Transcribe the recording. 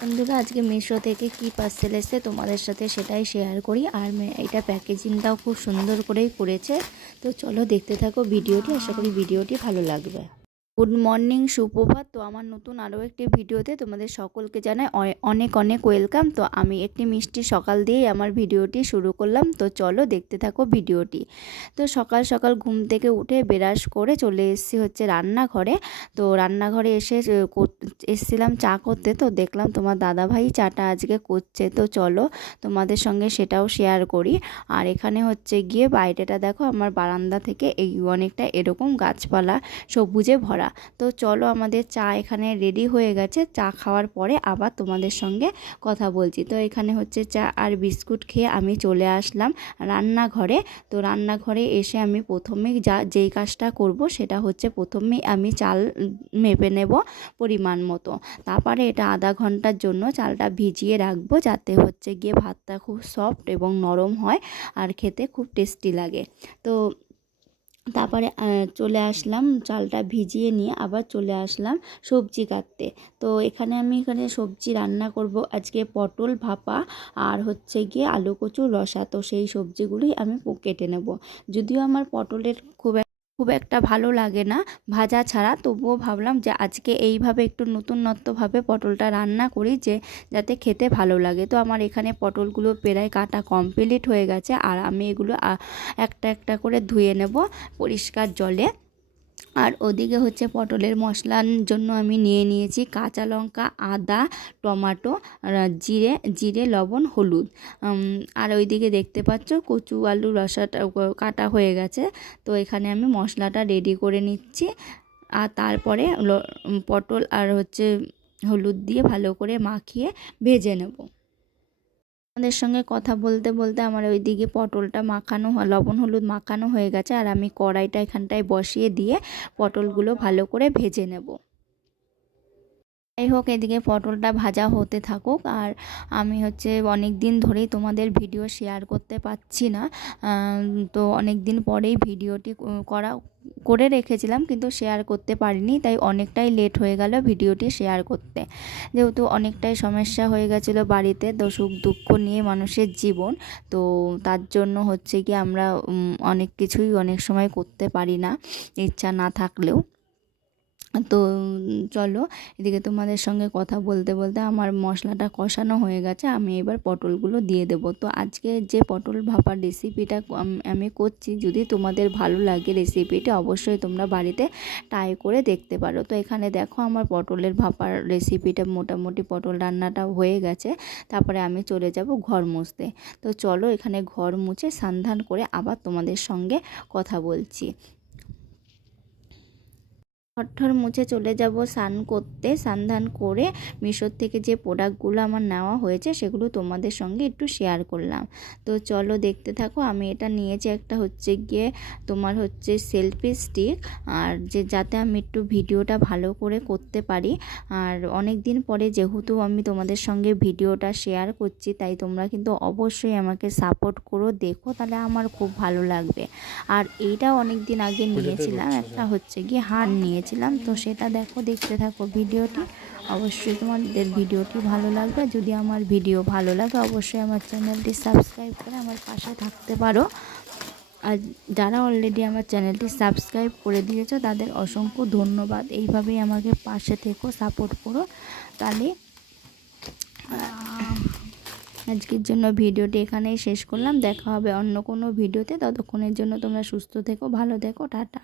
বন্ধুরা আজকে মিশো থেকে কি পার্সেল এসেছে তোমাদের সাথে সেটাই শেয়ার করি। আর এটা প্যাকেজিংটাও খুব সুন্দর করেই করেছে। তো চলো দেখতে থাকো ভিডিওটি, আশা করি ভিডিওটি ভালো লাগবে। গুড মর্নিং, সুপ্রভাত। তো আমার নতুন আরও একটি ভিডিওতে তোমাদের সকলকে জানাই অনেক অনেক ওয়েলকাম। তো আমি একটি মিষ্টি সকাল দিয়েই আমার ভিডিওটি শুরু করলাম। তো চলো দেখতে থাকো ভিডিওটি। তো সকাল সকাল ঘুম থেকে উঠে ব্রাশ করে চলে এসেছি হচ্ছে রান্নাঘরে। তো রান্নাঘরে এসেছিলাম চা করতে। তো দেখলাম তোমার দাদাভাই চাটা আজকে করছে। তো চলো তোমাদের সঙ্গে সেটাও শেয়ার করি। আর এখানে হচ্ছে গিয়ে বাইরেটা দেখো, আমার বারান্দা থেকে এই অনেকটা এরকম গাছপালা সবুজে ভরা। তো চলো আমাদের চা এখানে রেডি হয়ে গেছে। চা খাওয়ার পরে আবার তোমাদের সঙ্গে কথা বলছি। তো এখানে হচ্ছে চা আর বিস্কুট খেয়ে আমি চলে আসলাম রান্নাঘরে। তো রান্নাঘরে এসে আমি প্রথমে যেই কাজটা করব সেটা হচ্ছে প্রথমেই আমি চাল মেপে নেব পরিমাণ মতো। তারপরে এটা আধা ঘন্টার জন্য চালটা ভিজিয়ে রাখবো, যাতে হচ্ছে গিয়ে ভাতটা খুব সফট এবং নরম হয় আর খেতে খুব টেস্টি লাগে। তো তারপরে চলে আসলাম চালটা ভিজিয়ে নিয়ে, আবার চলে আসলাম সবজি কাটতে। তো এখানে সবজি রান্না করব আজকে, পটল ভাপা আর হচ্ছে গিয়ে আলু কচুর রসা। তো সেই সবজিগুলোই আমি কেটে নেব। যদিও আমার পটলের খুব একটা ভালো লাগে না ভাজা ছাড়া, তবুও ভাবলাম যে আজকে এইভাবে একটু নতুনত্বভাবে পটলটা রান্না করি, যাতে খেতে ভালো লাগে। তো আমার এখানে পটলগুলো প্রায় কাটা কমপ্লিট হয়ে গেছে, আর আমি এগুলো একটা একটা করে ধুয়ে নেব পরিষ্কার জলে। আর ওদিকে হচ্ছে পটলের মশলার জন্য আমি নিয়ে নিয়েছি কাঁচা লঙ্কা, আদা, টমেটো, জিরে, লবণ, হলুদ। আর ওইদিকে দেখতে পাচ্ছ কচু আলু রসাটা কাটা হয়ে গেছে। তো এখানে আমি মশলাটা রেডি করে নিচ্ছি। আর তারপরে পটল আর হচ্ছে হলুদ দিয়ে ভালো করে মাখিয়ে ভেজে নেব। আমাদের সঙ্গে কথা বলতে বলতে আমার ওইদিকে পটলটা মাখানো, লবণ হলুদ মাখানো হয়ে গেছে। আর আমি কড়াইটা এখানটায় বসিয়ে দিয়ে পটলগুলো ভালো করে ভেজে নেব। যাই হোক, এদিকে পটলটা ভাজা হতে থাকুক। আর আমি হচ্ছে অনেক দিন ধরেই তোমাদের ভিডিও শেয়ার করতে পারছি না। তো অনেক দিন পরেই ভিডিওটি করে রেখেছিলাম, কিন্তু শেয়ার করতে পারিনি। তাই অনেকটাই লেট হয়ে গেল ভিডিওটি শেয়ার করতে, যেহেতু অনেকটাই সমস্যা হয়ে গেছিলো বাড়িতে। তো সুখ দুঃখ নিয়ে মানুষের জীবন। তো তার জন্য হচ্ছে কি আমরা অনেক কিছুই অনেক সময় করতে পারি না, ইচ্ছা না থাকলেও। তো চলো, এদিকে তোমাদের সঙ্গে কথা বলতে বলতে আমার মশলাটা কষানো হয়ে গেছে। আমি এবার পটলগুলো দিয়ে দেব। তো আজকে যে পটল ভাপার রেসিপিটা আমি করছি, যদি তোমাদের ভালো লাগে রেসিপিটা, অবশ্যই তোমরা বাড়িতে ট্রাই করে দেখতে পারো। তো এখানে দেখো আমার পটলের ভাপার রেসিপিটা, মোটামুটি পটল রান্নাটা হয়ে গেছে। তারপরে আমি চলে যাব ঘর মুছতে। তো চলো এখানে ঘর মুছে স্নান করে আবার তোমাদের সঙ্গে কথা বলছি। ঘর মুছে চলে যাব স্নান করতে। স্নান করে মিশোর থেকে যে প্রোডাক্টগুলো আমার নেওয়া হয়েছে সেগুলো তোমাদের সঙ্গে একটু শেয়ার করলাম। তো চলো দেখতে থাকো। আমি এটা নিয়েছি, একটা হচ্ছে গিয়ে তোমার হচ্ছে সেলফি স্টিক, আর যাতে আমি একটু ভিডিওটা ভালো করে করতে পারি। আর অনেক দিন পরে যেহেতু আমি তোমাদের সঙ্গে ভিডিওটা শেয়ার করছি, তাই তোমরা কিন্তু অবশ্যই আমাকে সাপোর্ট করো, দেখো, তাহলে আমার খুব ভালো লাগবে। আর এইটাও অনেক দিন আগে নিয়েছিলাম, একটা হচ্ছে গিয়ে হার নিয়েছিলাম। তো সেটা দেখো, দেখতে থাকো ভিডিওটি। অবশ্যই তোমাদের ভিডিওটি ভালো লাগবে। যদি আমার ভিডিও ভালো লাগে অবশ্যই আমার চ্যানেলটি সাবস্ক্রাইব করে আমার পাশে থাকতে পারো। আর যারা অলরেডি আমার চ্যানেলটি সাবস্ক্রাইব করে দিয়েছো তাদের অসংখ্য ধন্যবাদ। এইভাবেই আমাকে পাশে থেকো, সাপোর্ট করো। তাহলে আজকের জন্য ভিডিওটি এখানেই শেষ করলাম। দেখা হবে অন্য কোনো ভিডিওতে। ততক্ষণের জন্য তোমরা সুস্থ থেকো, ভালো থেকো, টাটা।